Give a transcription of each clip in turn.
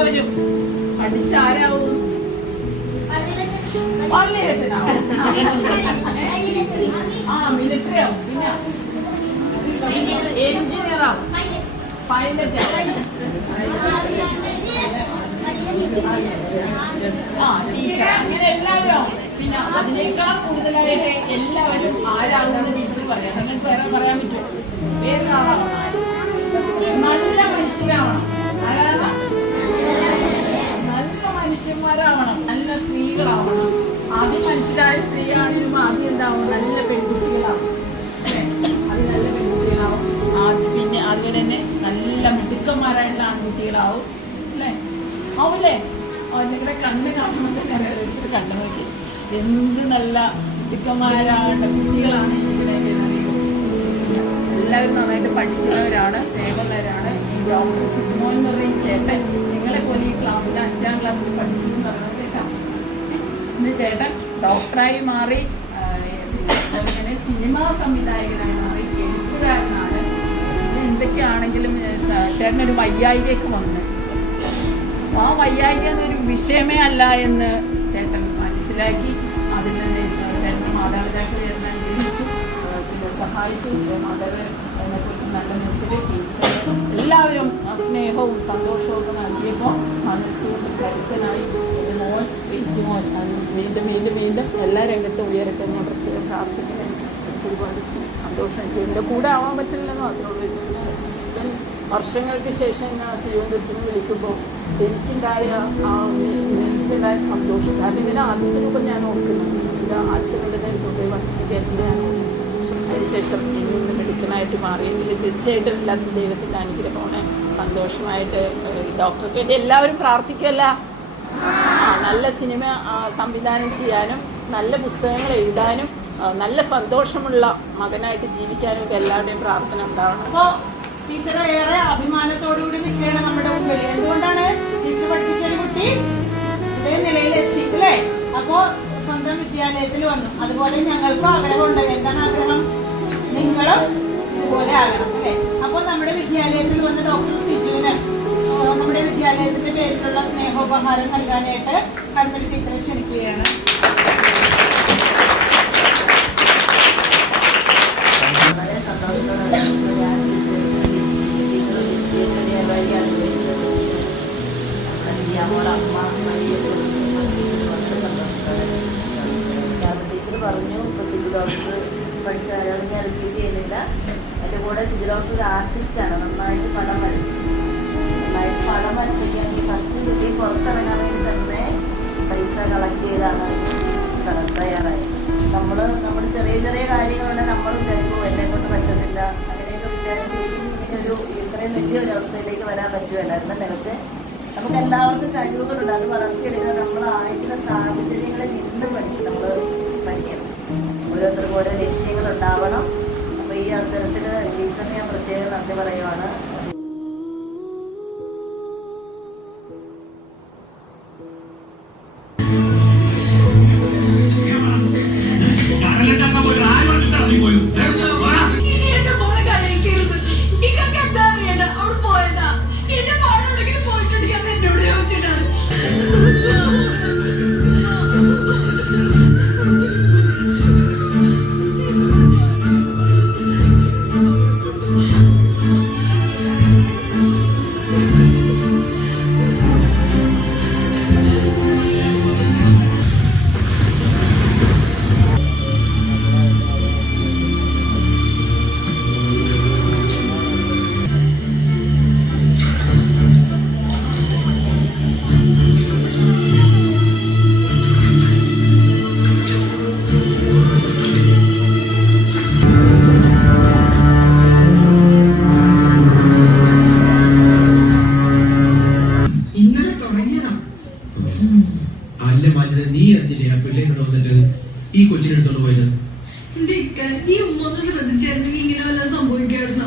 എല്ലാവരും പഠിച്ചാരാവും? മിലിറ്ററി ആവും, പിന്നെ എഞ്ചിനീയർ ആവും, പൈലറ്റ് ആവും, ടീച്ചർ, അങ്ങനെ എല്ലാവരും ആവും. പിന്നെ അതിനേക്കാൾ കൂടുതലായിട്ട് എല്ലാവരും ആരാകുമെന്ന് ടീച്ചർ പറയാം. നിങ്ങൾക്ക് വേറെ പറയാൻ പറ്റുമോ? വേറൊരാളാവണം, നല്ല മനുഷ്യരാവണം. ആരാണ്? നല്ല മനുഷ്യന്മാരാവണം, നല്ല സ്ത്രീകളാവണം. ആദ്യം മനുഷ്യരായ സ്ത്രീയാണെങ്കിലും ആദ്യം എന്താവും? നല്ല പെൺകുട്ടികളാവും. അത് നല്ല പെൺകുട്ടികളാവും. പിന്നെ അതുപോലെ തന്നെ നല്ല മിടുക്കന്മാരായിട്ടുള്ള ആൺകുട്ടികളാവും അല്ലേ? ആവൂല്ലേ? നിങ്ങളുടെ കണ്ണ് കാണുമ്പോൾ കണ്ണു നോക്കി എന്ത് നല്ല മിടുക്കന്മാരാകേണ്ട കുട്ടികളാണ് ഇവിടെ എന്നറിയുമോ? എല്ലാവരും നന്നായിട്ട് പഠിക്കുന്നവരാണ്, സ്നേഹമുള്ളവരാണ്. ഈ ഡോക്ടർ സിഗ്മോൻ എന്ന് പറയുന്ന ചേട്ടൻ നിങ്ങളെ പോലെ ഈ ക്ലാസ്സിൽ 5ാം ക്ലാസ്സിൽ പഠിച്ചു എന്ന് പറയുന്നത് കേട്ടോ. ഇന്ന് ചേട്ടൻ ഡോക്ടറായി മാറി, ഇങ്ങനെ സിനിമാ സംവിധായകനായി മാറി, എഴുത്തുകാരനാണ്. പിന്നെ എന്തൊക്കെയാണെങ്കിലും ചേട്ടനൊരു വയ്യായികയൊക്കെ വന്ന് ആ വയ്യായിക എന്നൊരു വിഷയമേ അല്ല എന്ന് ചേട്ടൻ മനസ്സിലാക്കി. അതിൽ ചേട്ടൻ്റെ മാതാപിതാക്കൾ ചേട്ടനെ ഗ്രഹിച്ചു, സഹായിച്ചു. മാതാവ് നല്ല മനുഷ്യർ, ടീച്ചർ എല്ലാവരും സ്നേഹവും സന്തോഷവും ഒക്കെ നൽകിയപ്പോൾ മനസ്സുകൊണ്ട് കരുത്തനായി മോൻ ശ്രീജിമോൻ വീണ്ടും വീണ്ടും വീണ്ടും എല്ലാ രംഗത്തും ഉയരട്ടെ. ഞാൻ പ്രത്യേകം പ്രാർത്ഥിക്കുന്നത് എനിക്ക് ഒരുപാട് സന്തോഷം. എനിക്ക് എൻ്റെ കൂടെ ആവാൻ പറ്റില്ലെന്ന് മാത്രമുള്ള ഒരു ശിക്ഷ. വർഷങ്ങൾക്ക് ശേഷം ഞാൻ തിരുവനന്തപുരത്തിന് വിളിക്കുമ്പോൾ എനിക്കുണ്ടായ നെഞ്ചിലുണ്ടായ സന്തോഷം. കാരണം ഇതിന് ആദ്യത്തെ രൂപം ഞാൻ ഓർക്കുന്നത് എൻ്റെ അച്ഛനുടെ നേരത്തോടെ വർഷിക്കാറ്റിൻ്റെ ഞാൻ ഓർക്കുന്നത്. അതിനുശേഷം ഇന്ന് മെഡിക്കലായിട്ട് മാറിയെങ്കിൽ തീർച്ചയായിട്ടും എല്ലാവർക്കും ദൈവത്തിൻ്റെ അനുഗ്രഹമാണ്. സന്തോഷമായിട്ട് ഡോക്ടർക്ക് വേണ്ടി എല്ലാവരും പ്രാർത്ഥിക്കുമല്ല. നല്ല സിനിമ സംവിധാനം ചെയ്യാനും നല്ല പുസ്തകങ്ങൾ എഴുതാനും നല്ല സന്തോഷമുള്ള മകനായിട്ട് ജീവിക്കാനും ഒക്കെ എല്ലാവരുടെയും പ്രാർത്ഥന ഉണ്ടാവണം. അപ്പോൾ ടീച്ചർ ഏറെ അഭിമാനത്തോടുകൂടി നിൽക്കുകയാണ് നമ്മുടെ മുമ്പിൽ. എന്തുകൊണ്ടാണ്? ടീച്ചർ പഠിപ്പിച്ച ഒരു കുട്ടി ഇതേ നിലയിലെത്തി അല്ലേ? അപ്പോൾ സ്വന്തം വിദ്യാലയത്തിൽ വന്നു. അതുപോലെ ഞങ്ങൾക്കും ആഗ്രഹമുണ്ട്. എന്താണ് ആഗ്രഹം? നിങ്ങളും ഇതുപോലെ ആകണം അല്ലേ? അപ്പോൾ നമ്മുടെ വിദ്യാലയത്തിൽ വന്ന് ഡോക്ടർ സിജുവിന് നമ്മുടെ വിദ്യാലയത്തിന്റെ പേരിലുള്ള സ്നേഹോപഹാരം നൽകാനായിട്ട് കൺമണി ടീച്ചറെ ക്ഷണിക്കുകയാണ്. ടീച്ചർ പറഞ്ഞു ഇപ്പോൾ സിജു ഡോക്ടർ പഠിച്ച ഞാൻ റിപ്പീറ്റ് ചെയ്യുന്നില്ല. എൻ്റെ കൂടെ സിജു ഡോക്ടർ ഒരു ആർട്ടിസ്റ്റാണ്. നന്നായിട്ട് പടം വരയ്ക്കും. നന്നായിട്ട് പടം വരച്ചിരിക്കുകയാണെങ്കിൽ ഫസ്റ്റ് കുട്ടി പുറത്തിറങ്ങാൻ വേണ്ടി തന്നെ പൈസ കളക്ട് ചെയ്താണ് സ്ഥലം തയ്യാറായി. നമ്മൾ ചെറിയ ചെറിയ കാര്യങ്ങളുണ്ട്. നമ്മൾ വിചാരിക്കും എന്നെ കൊണ്ട് പറ്റുന്നില്ല, അങ്ങനെയൊക്കെ വിചാരിച്ച് ഇങ്ങനെയൊരു ഇത്രയും വലിയൊരു അവസ്ഥയിലേക്ക് വരാൻ പറ്റുമല്ലായിരുന്നു. പക്ഷേ നമുക്ക് എല്ലാവർക്കും കഴിവുകളുണ്ട്. അത് വളർത്തിയെടുക്കാൻ നമ്മളായിട്ടുള്ള സാഹചര്യങ്ങളിൽ നിന്ന് നമ്മൾ പഠിക്കണം. ഓരോരുത്തർക്കും ഓരോ ലക്ഷ്യങ്ങളുണ്ടാവണം. അപ്പോൾ ഈ അവസരത്തിൽ ടീച്ചറിന് ഞാൻ പ്രത്യേകം നന്ദി പറയുവാണ്. ഈ കൊച്ചിനെടുത്തോണ്ട് പോയത്? ഈ ഉമ്മ ശ്രദ്ധിച്ചായിരുന്നെങ്കിൽ ഇങ്ങനെ വല്ല സംഭവിക്കായിരുന്നു.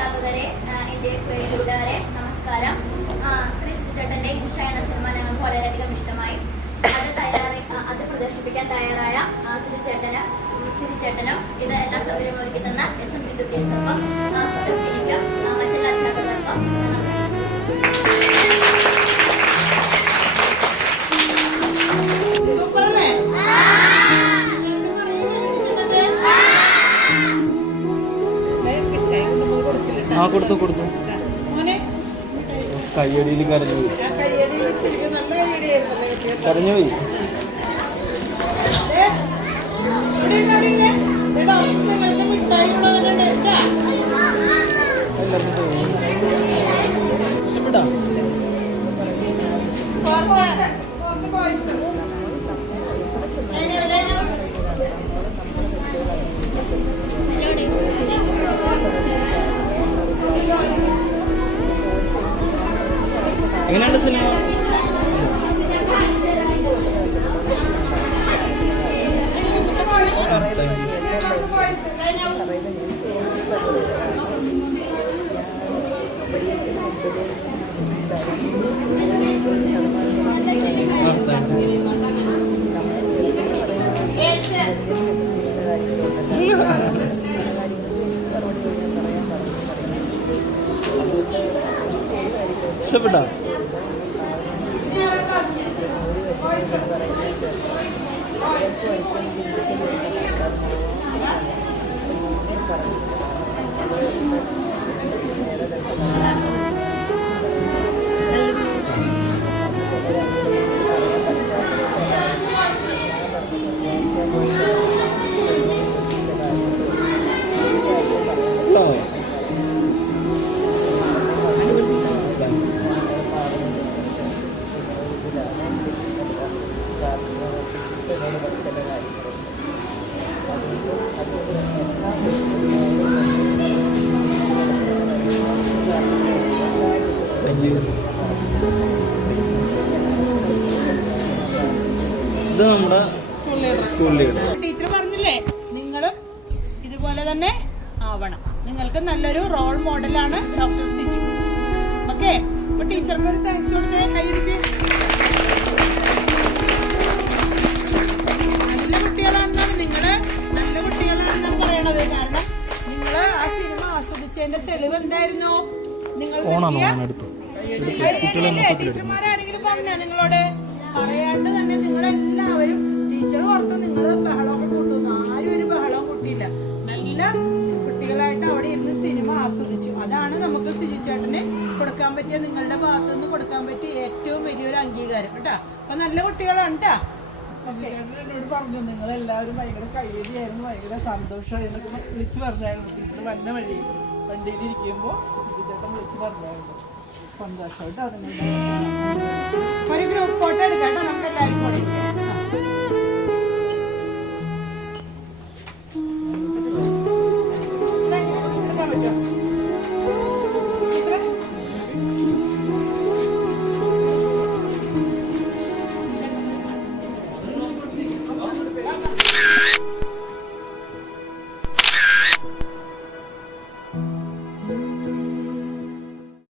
അധ്യാപകരെ, എൻ്റെ പ്രിയ കൂട്ടുകാരെ, നമസ്കാരം. ശ്രീ സിജുചേട്ടൻ്റെ ഇൻഷ എന്ന സിനിമ ഞങ്ങൾക്ക് വളരെയധികം ഇഷ്ടമായി. അത് പ്രദർശിപ്പിക്കാൻ തയ്യാറായ സിജുചേട്ടനും ഇത് എല്ലാ സൗകര്യവും ഒരുക്കി തന്ന HM ടീച്ചർക്കും സിസ്റ്റർ സിനിക്കും മറ്റുള്ള അധ്യാപകർക്കും നന്ദി. സൂപ്പറല്ലേ? കൊടുത്തു മോനെ കയ്യടിയിൽ കരഞ്ഞു പോയി ആ കയ്യടിയിൽ ശരിക്കും നല്ല കയ്യടിയായിരുന്നല്ലേ? കരഞ്ഞു പോയി ഇഷ്ടപ്പെട്ടോ? എങ്ങനെയുണ്ട് സിനിമ? ഇഷ്ടപ്പെട്ടോ? ഇത് നമ്മുടെ സ്കൂൾ ലീഡർ. ടീച്ചർ പറഞ്ഞില്ലേ, നിങ്ങളും ഇതുപോലെ തന്നെ ആവണം. നിങ്ങൾക്ക് നല്ലൊരു റോൾ മോഡലാണ് ഡോക്ടർ സിജു. ഓക്കെ, അപ്പൊ ടീച്ചർക്ക് ഒരു താങ്ക്സ് കൊടുത്തേ, കൈയടിച്ച്. നല്ല കുട്ടികളാണെന്നാണ് നിങ്ങള്, നല്ല കുട്ടികളാണെന്നാണ് പറയണത്. കാരണം നിങ്ങള് ആ സിനിമ ആസ്വദിച്ചതിന്റെ തെളിവ് എന്തായിരുന്നു? നിങ്ങൾ ടീച്ചർമാരാരെങ്കിലും പറഞ്ഞ നിങ്ങളോട് പറയാണ്ട് തന്നെ നിങ്ങളെല്ലാവരും ടീച്ചർ ഓർത്ത് നിങ്ങൾ ബഹളമൊക്കെ കൂട്ടുന്നു. ആരും ഒരു ബഹളവും കൂട്ടിയില്ല. നല്ല കുട്ടികളായിട്ട് അവിടെ ഇരുന്ന് സിനിമ ആസ്വദിച്ചു. അതാണ് നമുക്ക് സിജുചേട്ടന് കൊടുക്കാൻ പറ്റിയ, നിങ്ങളുടെ ഭാഗത്തുനിന്ന് കൊടുക്കാൻ പറ്റിയ ഏറ്റവും വലിയൊരു അംഗീകാരം കേട്ടാ. അപ്പൊ നല്ല കുട്ടികളാണ് കേട്ടാ. എന്നോട് പറഞ്ഞു നിങ്ങളെല്ലാവരും ഭയങ്കര കയ്യടിയായിരുന്നു, ഭയങ്കര സന്തോഷമായിരുന്നു വിളിച്ച് പറഞ്ഞായിരുന്നു. ടീച്ചർ വന്ന വഴി വണ്ടിയിലിരിക്കുമ്പോൾ സിജുചേട്ടൻ വിളിച്ച് പറഞ്ഞായിരുന്നു. സന്തോഷം കേട്ടോ. ഒരു ഗ്രൂപ്പ് ഫോട്ടോ എടുക്കാം കേട്ടോ, നമുക്ക് എല്ലാവരും കൂടെ.